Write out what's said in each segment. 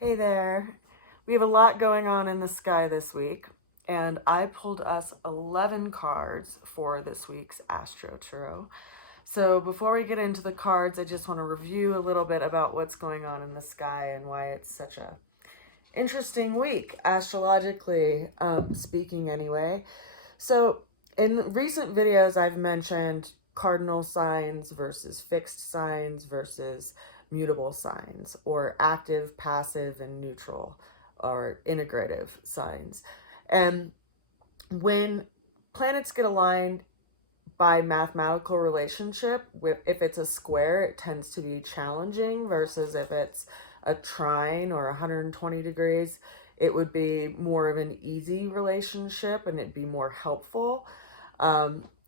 Hey there. We have a lot going on in the sky this week, and I pulled us 11 cards for this week's Astro Tarot. So before we get into the cards, I just want to review a little bit about what's going on in the sky and why it's such a interesting week, astrologically speaking anyway. So in recent videos, I've mentioned cardinal signs versus fixed signs versus mutable signs, or active, passive, and neutral, or integrative signs. And when planets get aligned by mathematical relationship, if it's a square, it tends to be challenging, versus if it's a trine or 120 degrees, it would be more of an easy relationship and it'd be more helpful.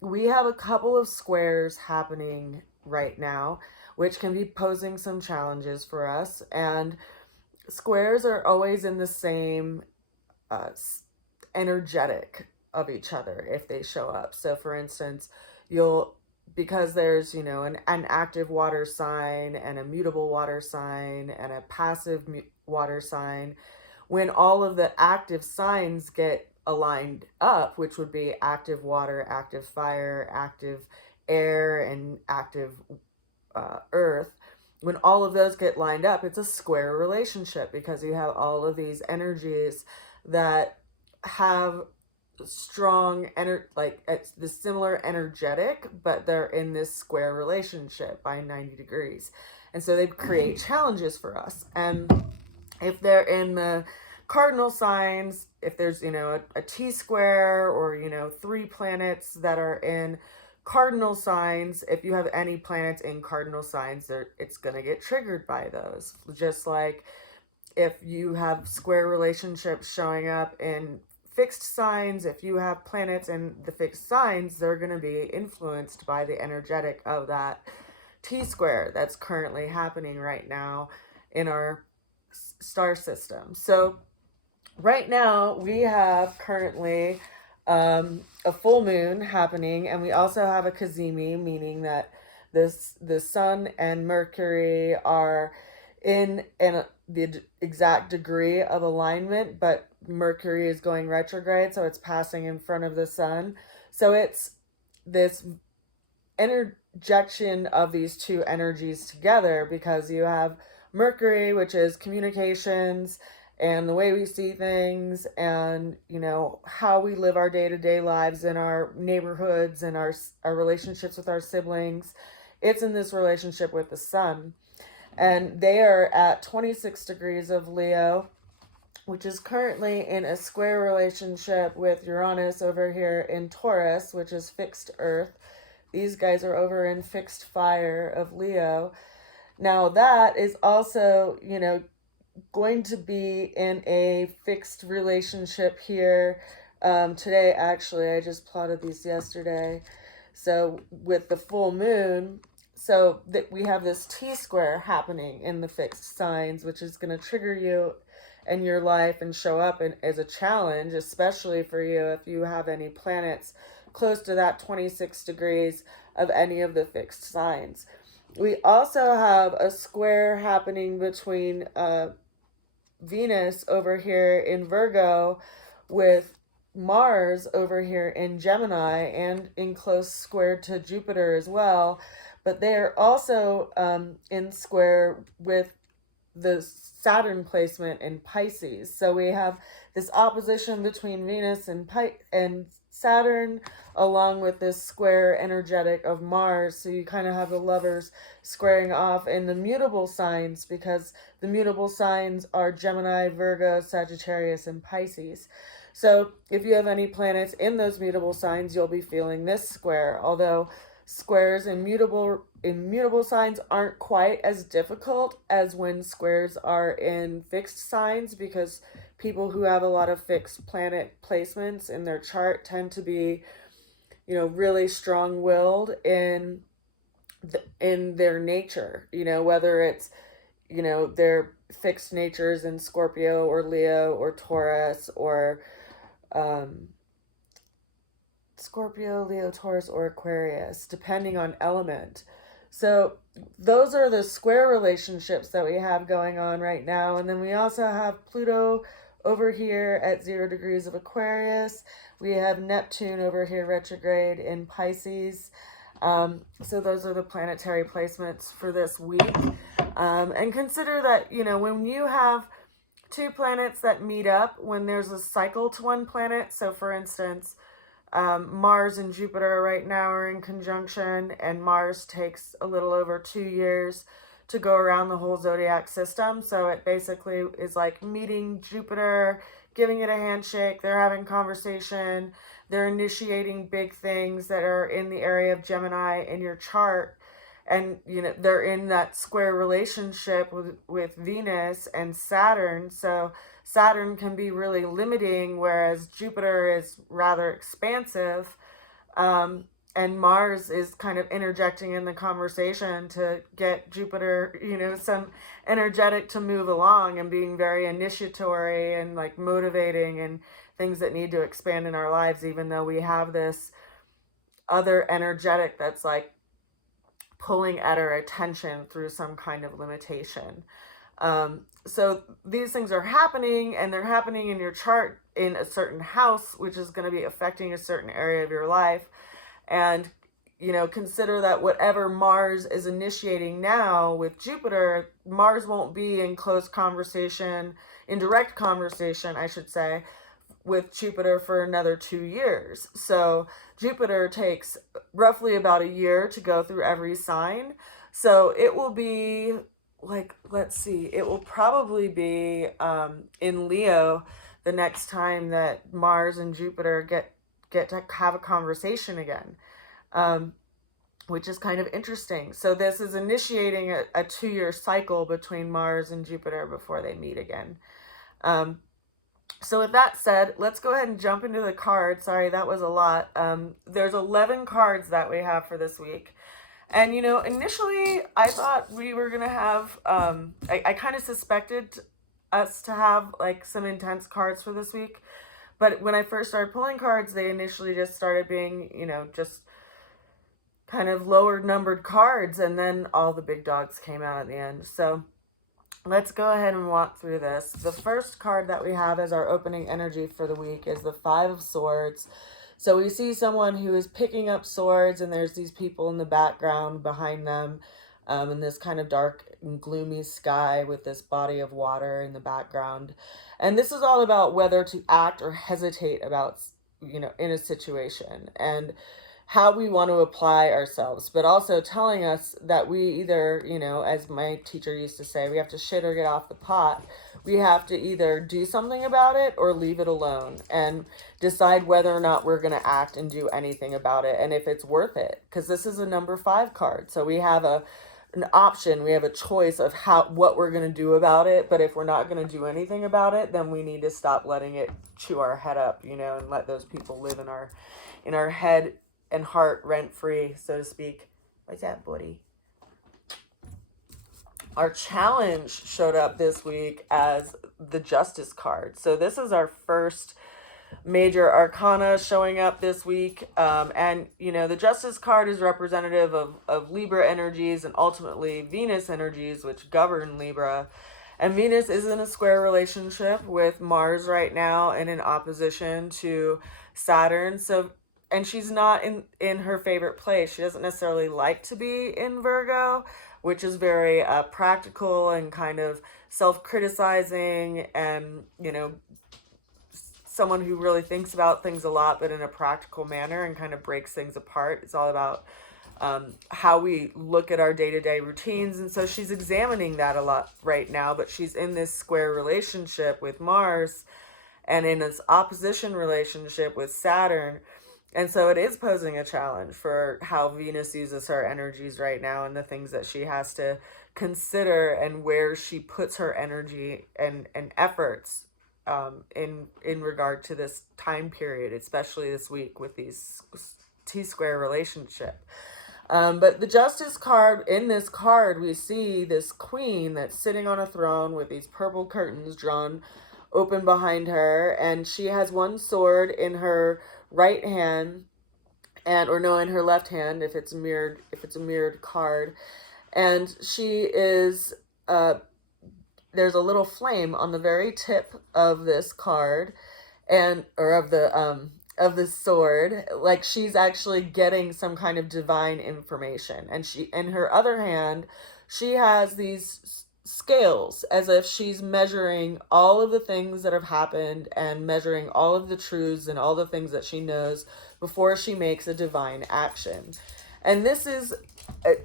We have a couple of squares happening right now, which can be posing some challenges for us. And squares are always in the same uh, energetic of each other if they show up. So, for instance, you'll because there's an active water sign and a mutable water sign and a passive water sign, when all of the active signs get aligned up, which would be active water, active fire, active air, and active earth, when all of those get lined up, it's a square relationship because you have all of these energies that have strong like it's the similar energetic, but they're in this square relationship by 90 degrees, and so they create challenges for us. And if they're in the cardinal signs, if there's a T square, or three planets that are in cardinal signs, if you have any planets in cardinal signs, it's going to get triggered by those. Just like if you have square relationships showing up in fixed signs, if you have planets in the fixed signs, they're going to be influenced by the energetic of that T square that's currently happening right now in our star system. So right now we have currently a full moon happening, and we also have a cazimi, meaning that the sun and Mercury are in the exact degree of alignment, but Mercury is going retrograde, so it's passing in front of the sun. So it's this interjection of these two energies together, because you have Mercury, which is communications and the way we see things, and how we live our day-to-day lives in our neighborhoods and our relationships with our siblings. It's in this relationship with the sun, and they are at 26 degrees of Leo, which is currently in a square relationship with Uranus over here in Taurus, which is fixed earth. These guys are over in fixed fire of Leo. Now that is also, going to be in a fixed relationship here today. Actually, I just plotted these yesterday. So with the full moon, so that we have this T square happening in the fixed signs, which is going to trigger you in your life and show up as a challenge, especially for you if you have any planets close to that 26 degrees of any of the fixed signs. We also have a square happening between Venus over here in Virgo with Mars over here in Gemini, and in close square to Jupiter as well. But they're also in square with the Saturn placement in Pisces. So we have this opposition between Venus and Saturn, along with this square energetic of Mars. So you kind of have the lovers squaring off in the mutable signs, because the mutable signs are Gemini, Virgo, Sagittarius, and Pisces. So if you have any planets in those mutable signs, you'll be feeling this square. Although squares in mutable signs aren't quite as difficult as when squares are in fixed signs, because people who have a lot of fixed planet placements in their chart tend to be, really strong-willed in their nature, whether it's, their fixed natures in Scorpio or Leo or Taurus, or um, Scorpio, Leo, Taurus, or Aquarius, depending on element. So those are the square relationships that we have going on right now. And then we also have Pluto over here at 0 degrees of Aquarius. We have Neptune over here retrograde in Pisces. So those are the planetary placements for this week. And consider that, when you have two planets that meet up, when there's a cycle to one planet, so for instance, Mars and Jupiter right now are in conjunction, and Mars takes a little over 2 years to go around the whole zodiac system. So it basically is like meeting Jupiter, giving it a handshake, they're having conversation, they're initiating big things that are in the area of Gemini in your chart. And they're in that square relationship with Venus and Saturn. So Saturn can be really limiting, whereas Jupiter is rather expansive. And Mars is kind of interjecting in the conversation to get Jupiter, some energetic to move along, and being very initiatory and like motivating and things that need to expand in our lives, even though we have this other energetic that's like pulling at our attention through some kind of limitation. So these things are happening, and they're happening in your chart in a certain house, which is going to be affecting a certain area of your life. And, consider that whatever Mars is initiating now with Jupiter, Mars won't be in close conversation, in direct conversation, I should say, with Jupiter for another 2 years. So Jupiter takes roughly about a year to go through every sign. So it will be like, let's see, it will probably be in Leo the next time that Mars and Jupiter get to have a conversation again, which is kind of interesting. So this is initiating a 2-year cycle between Mars and Jupiter before they meet again. So with that said, let's go ahead and jump into the cards. Sorry, that was a lot. There's 11 cards that we have for this week. And, initially I thought we were going to have, I kind of suspected us to have like some intense cards for this week. But when I first started pulling cards, they initially just started being, just kind of lower numbered cards. And then all the big dogs came out at the end. So let's go ahead and walk through this. The first card that we have as our opening energy for the week is the 5 of Swords. So we see someone who is picking up swords, and there's these people in the background behind them, in this kind of dark and gloomy sky with this body of water in the background. And this is all about whether to act or hesitate about, in a situation, and how we want to apply ourselves, but also telling us that we either, as my teacher used to say, we have to shit or get off the pot. We have to either do something about it or leave it alone and decide whether or not we're going to act and do anything about it, and if it's worth it, because this is a number 5 card. So we have an option, we have a choice of what we're going to do about it. But if we're not going to do anything about it, then we need to stop letting it chew our head up, and let those people live in our head and heart rent-free, so to speak. What's that, buddy? Our challenge showed up this week as the Justice card. So this is our first major arcana showing up this week. And, the Justice card is representative of Libra energies and ultimately Venus energies, which govern Libra. And Venus is in a square relationship with Mars right now and in opposition to Saturn. And she's not in her favorite place. She doesn't necessarily like to be in Virgo, which is very practical and kind of self-criticizing, and, someone who really thinks about things a lot, but in a practical manner, and kind of breaks things apart. It's all about how we look at our day-to-day routines. And so she's examining that a lot right now, but she's in this square relationship with Mars and in this opposition relationship with Saturn. And so it is posing a challenge for how Venus uses her energies right now, and the things that she has to consider, and where she puts her energy and efforts in regard to this time period, especially this week with these T-square relationship. But the Justice card, in this card, we see this queen that's sitting on a throne with these purple curtains drawn open behind her, and she has one sword in her right hand, and or no, in her left hand if it's a mirrored card, and she is there's a little flame on the very tip of this card, and or of the sword, like she's actually getting some kind of divine information. And she, in her other hand, she has these scales, as if she's measuring all of the things that have happened and measuring all of the truths and all the things that she knows before she makes a divine action. And this is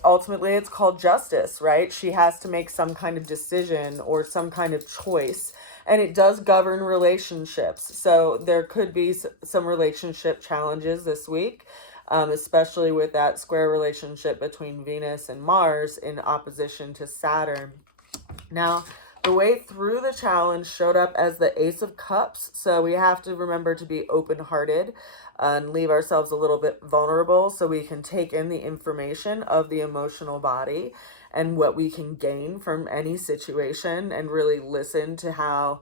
ultimately, it's called justice, right? She has to make some kind of decision or some kind of choice, and it does govern relationships. So there could be some relationship challenges this week, especially with that square relationship between Venus and Mars in opposition to Saturn. Now, the way through the challenge showed up as the Ace of Cups, so we have to remember to be open-hearted and leave ourselves a little bit vulnerable so we can take in the information of the emotional body and what we can gain from any situation, and really listen to how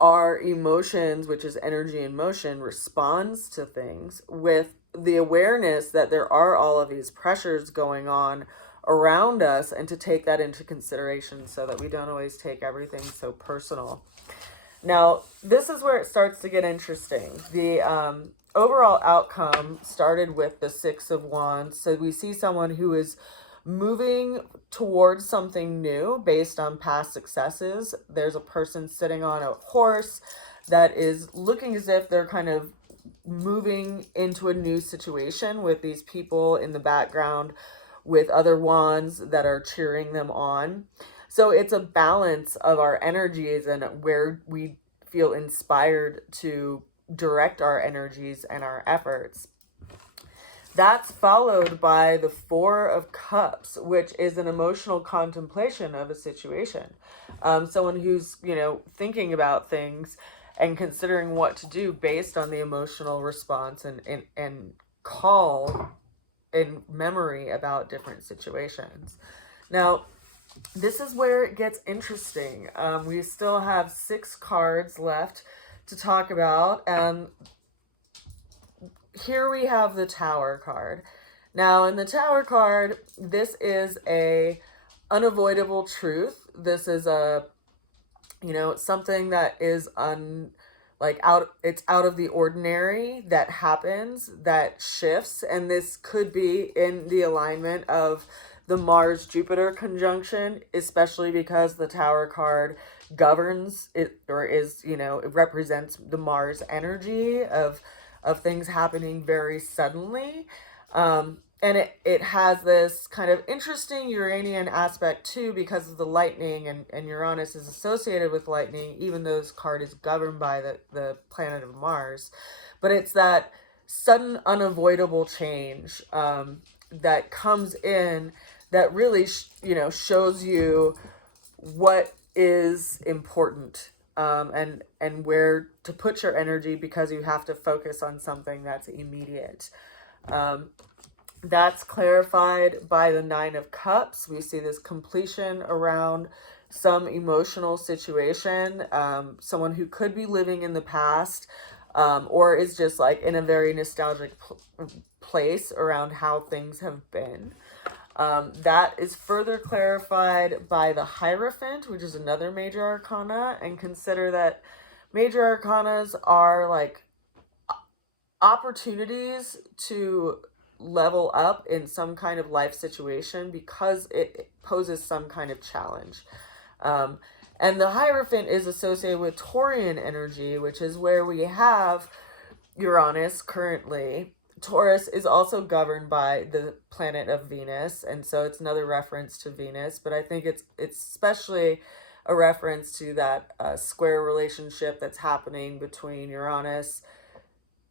our emotions, which is energy in motion, responds to things, with the awareness that there are all of these pressures going on around us, and to take that into consideration so that we don't always take everything so personal. Now, this is where it starts to get interesting. The overall outcome started with the Six of Wands. So we see someone who is moving towards something new based on past successes. There's a person sitting on a horse that is looking as if they're kind of moving into a new situation, with these people in the background with other wands that are cheering them on. So it's a balance of our energies and where we feel inspired to direct our energies and our efforts. That's followed by the Four of Cups, which is an emotional contemplation of a situation. Someone who's, thinking about things and considering what to do based on the emotional response, and call in memory about different situations. Now, this is where it gets interesting. We still have 6 cards left to talk about. Here we have the Tower card. Now, in the Tower card, this is a unavoidable truth. This is a, something that is it's out of the ordinary, that happens, that shifts. And this could be in the alignment of the Mars-Jupiter conjunction, especially because the Tower card governs it, or is, it represents the Mars energy of things happening very suddenly. And it has this kind of interesting Uranian aspect too, because of the lightning, and Uranus is associated with lightning, even though this card is governed by the planet of Mars. But it's that sudden, unavoidable change that comes in, that really, shows you what is important, and where to put your energy, because you have to focus on something that's immediate. That's clarified by the Nine of Cups. We see this completion around some emotional situation, someone who could be living in the past, or is just like in a very nostalgic place around how things have been. That is further clarified by the Hierophant, which is another major arcana. And consider that major arcanas are like opportunities to level up in some kind of life situation, because it poses some kind of challenge. And the Hierophant is associated with Taurian energy, which is where we have Uranus currently. Taurus is also governed by the planet of Venus, and so it's another reference to Venus, but I think it's especially a reference to that square relationship that's happening between Uranus,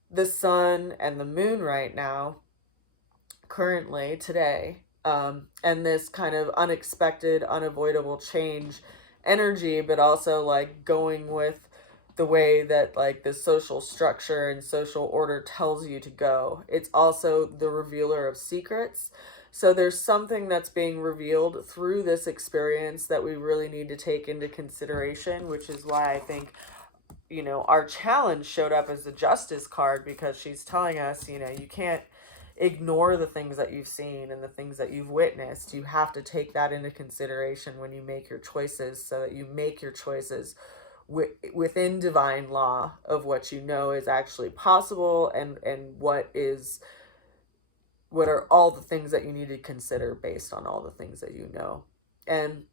the sun, and the moon right now, currently, today, and this kind of unexpected, unavoidable change energy, but also like going with the way that like the social structure and social order tells you to go. It's also the revealer of secrets. So there's something that's being revealed through this experience that we really need to take into consideration, which is why I think, our challenge showed up as the Justice card, because she's telling us, you can't ignore the things that you've seen and the things that you've witnessed. You have to take that into consideration when you make your choices, so that you make your choices within divine law of what you know is actually possible, and what are all the things that you need to consider based on all the things that you know. And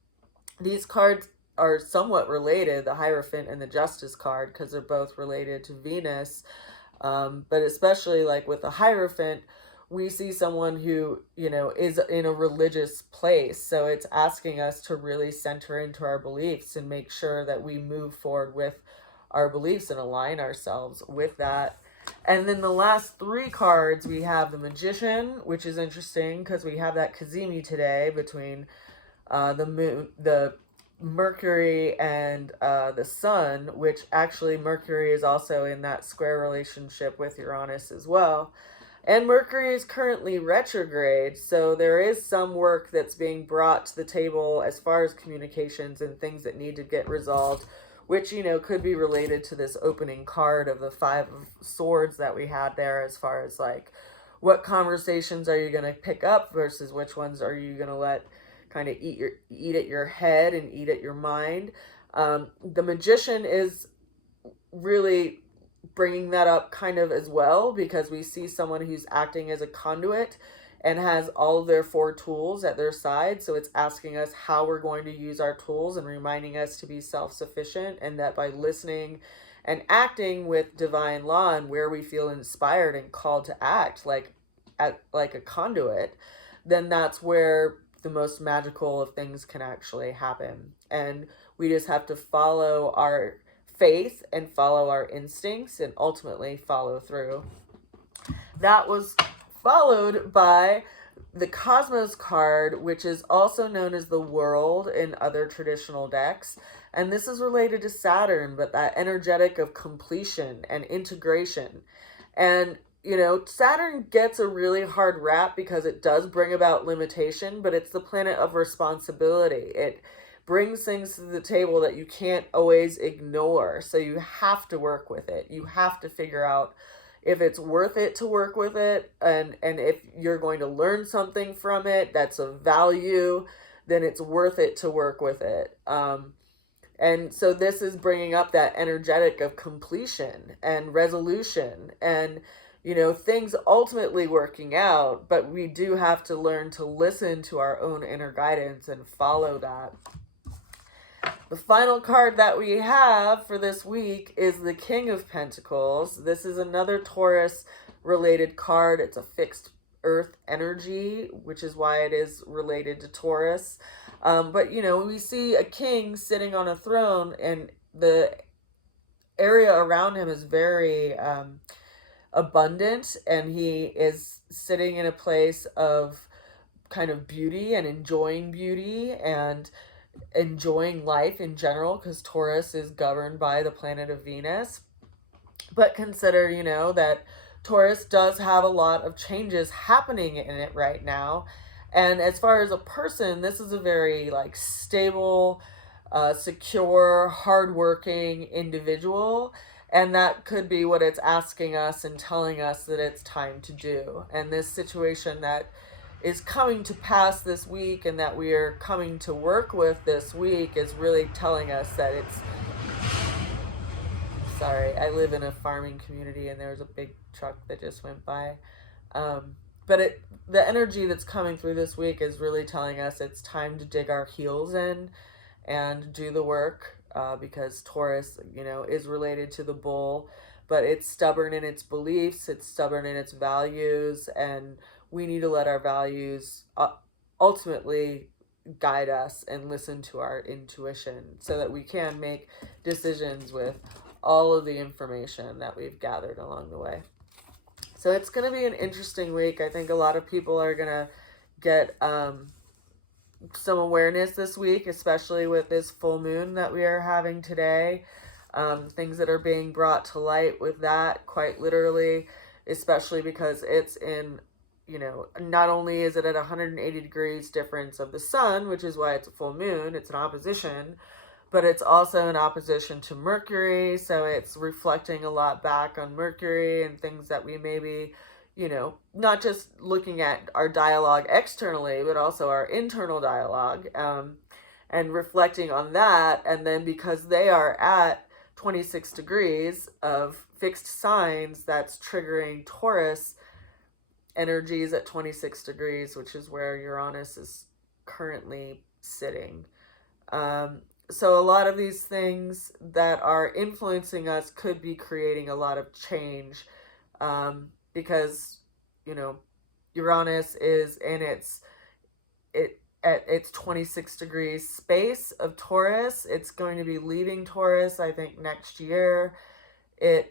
these cards are somewhat related, the Hierophant and the Justice card, because they're both related to Venus. But especially like with the Hierophant, we see someone who, is in a religious place. So it's asking us to really center into our beliefs and make sure that we move forward with our beliefs and align ourselves with that. And then the last three cards, we have the Magician, which is interesting because we have that Kazemi today between the moon, the Mercury, and the Sun, which actually Mercury is also in that square relationship with Uranus as well. And Mercury is currently retrograde, so there is some work that's being brought to the table as far as communications and things that need to get resolved, which, could be related to this opening card of the Five of Swords that we had there, as far as like, what conversations are you going to pick up versus which ones are you going to let kind of eat at your head and eat at your mind. The Magician is really bringing that up kind of as well, because we see someone who's acting as a conduit and has all of their four tools at their side. So it's asking us how we're going to use our tools and reminding us to be self-sufficient, and that by listening and acting with divine law and where we feel inspired and called to act like a conduit, then that's where the most magical of things can actually happen. And we just have to follow our faith and follow our instincts and ultimately follow through. That was followed by the Cosmos card, which is also known as the World in other traditional decks. And this is related to Saturn, but that energetic of completion and integration. And Saturn gets a really hard rap because it does bring about limitation, but it's the planet of responsibility. It brings things to the table that you can't always ignore. So you have to work with it. You have to figure out if it's worth it to work with it, and if you're going to learn something from it that's of value, then it's worth it to work with it. And so this is bringing up that energetic of completion and resolution and things ultimately working out, but we do have to learn to listen to our own inner guidance and follow that. The final card that we have for this week is the King of Pentacles. This is another Taurus related card. It's a fixed earth energy, which is why it is related to Taurus. But we see a king sitting on a throne, and the area around him is very abundant, and he is sitting in a place of kind of beauty and enjoying beauty and enjoying life in general, because Taurus is governed by the planet of Venus. But consider, that Taurus does have a lot of changes happening in it right now. And as far as a person, this is a very stable, secure, hardworking individual. And that could be what it's asking us and telling us that it's time to do. And this situation that is coming to pass this week and that we are coming to work with this week is really telling us that it's... Sorry, I live in a farming community and there was a big truck that just went by. But the energy that's coming through this week is really telling us it's time to dig our heels in and do the work. Because Taurus, is related to the bull, but it's stubborn in its beliefs, it's stubborn in its values, and we need to let our values ultimately guide us and listen to our intuition so that we can make decisions with all of the information that we've gathered along the way. So it's going to be an interesting week. I think a lot of people are going to get some awareness this week, especially with this full moon that we are having today. Things that are being brought to light with that, quite literally, especially because it's in, not only is it at 180 degrees difference of the sun, which is why it's a full moon, it's an opposition, but it's also an opposition to Mercury. So it's reflecting a lot back on Mercury and things that we maybe not just looking at our dialogue externally, but also our internal dialogue, and reflecting on that. And then because they are at 26 degrees of fixed signs, that's triggering Taurus energies at 26 degrees, which is where Uranus is currently sitting. So a lot of these things that are influencing us could be creating a lot of change, because Uranus is in at its 26 degrees space of Taurus. It's going to be leaving Taurus, I think, next year.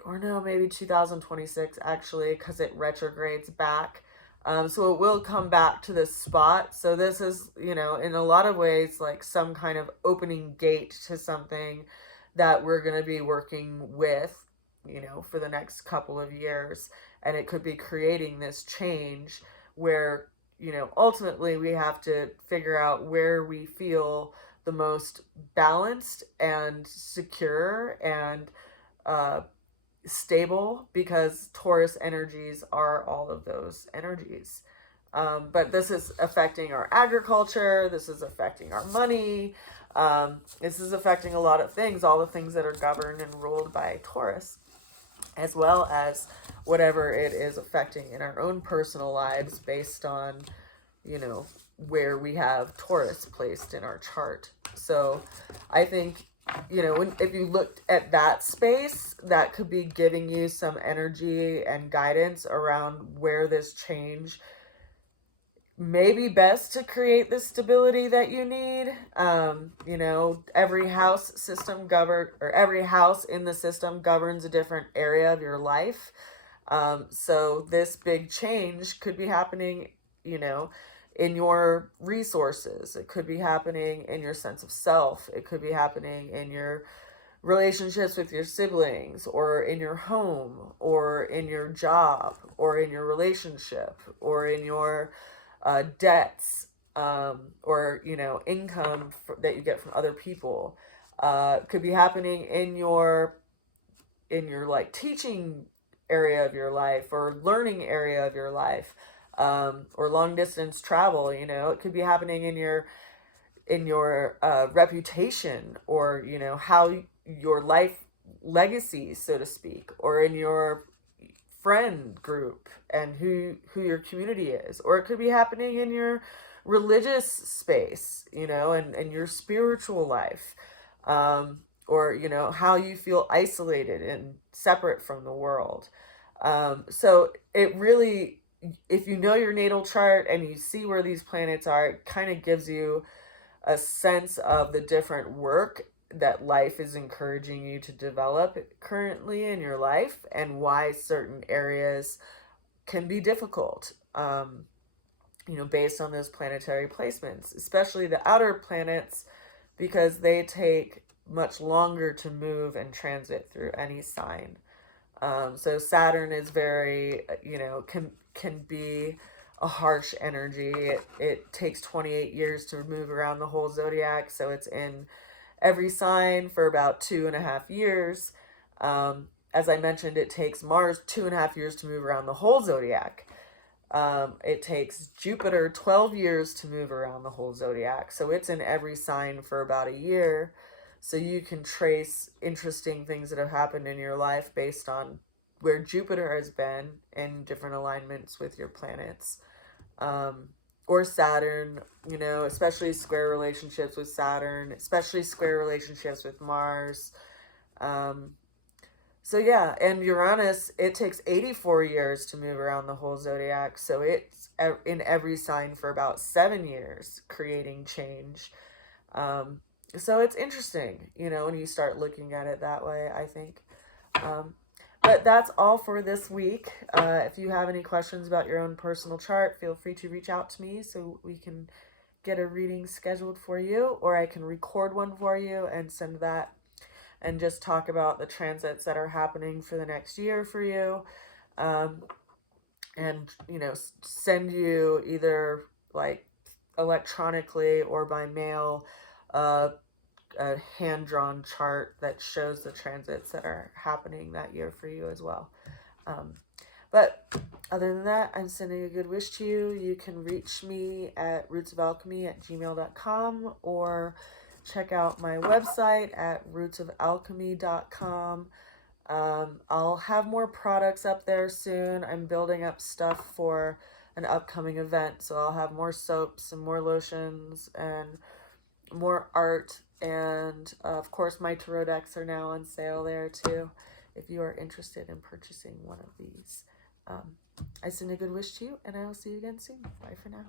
Or no, maybe 2026 actually, because it retrogrades back. So it will come back to this spot. So this is, in a lot of ways, like some kind of opening gate to something that we're going to be working with, for the next couple of years. And it could be creating this change where, ultimately we have to figure out where we feel the most balanced and secure and stable, because Taurus energies are all of those energies. But this is affecting our agriculture. This is affecting our money. This is affecting a lot of things, all the things that are governed and ruled by Taurus, as well as whatever it is affecting in our own personal lives based on, where we have Taurus placed in our chart. So I think, if you looked at that space, that could be giving you some energy and guidance around where this change may be best to create the stability that you need. Every house system every house in the system governs a different area of your life. So this big change could be happening, in your resources. It could be happening in your sense of self. It could be happening in your relationships with your siblings, or in your home, or in your job, or in your relationship, or in your debts, or income that you get from other people. Could be happening in your like teaching area of your life, or learning area of your life, or long distance travel. It could be happening in your reputation, or how your life legacy, so to speak, or in your friend group and who your community is. Or it could be happening in your religious space, and your spiritual life, or how you feel isolated and separate from the world. So it really, if you know your natal chart and you see where these planets are, it kind of gives you a sense of the different work that life is encouraging you to develop currently in your life, and why certain areas can be difficult, based on those planetary placements, especially the outer planets, because they take much longer to move and transit through any sign. So Saturn is very, can be a harsh energy. It takes 28 years to move around the whole zodiac, so it's in every sign for about 2.5 years. As I mentioned, it takes Mars 2.5 years to move around the whole zodiac. It takes Jupiter 12 years to move around the whole zodiac, so it's in every sign for about a year. So you can trace interesting things that have happened in your life based on where Jupiter has been in different alignments with your planets. Or Saturn, especially square relationships with Saturn, especially square relationships with Mars. So yeah, and Uranus, it takes 84 years to move around the whole zodiac. So it's in every sign for about 7 years, creating change. So it's interesting, when you start looking at it that way, I think. But that's all for this week. If you have any questions about your own personal chart, feel free to reach out to me so we can get a reading scheduled for you, or I can record one for you and send that, and just talk about the transits that are happening for the next year for you. And, send you either like electronically or by mail a hand-drawn chart that shows the transits that are happening that year for you as well. But other than that, I'm sending a good wish to you. You can reach me at rootsofalchemy@gmail.com or check out my website at rootsofalchemy.com. I'll have more products up there soon. I'm building up stuff for an upcoming event, so I'll have more soaps and more lotions and more art. And of course, my tarot decks are now on sale there too, if you are interested in purchasing one of these. I send a good wish to you, and I will see you again soon. Bye for now.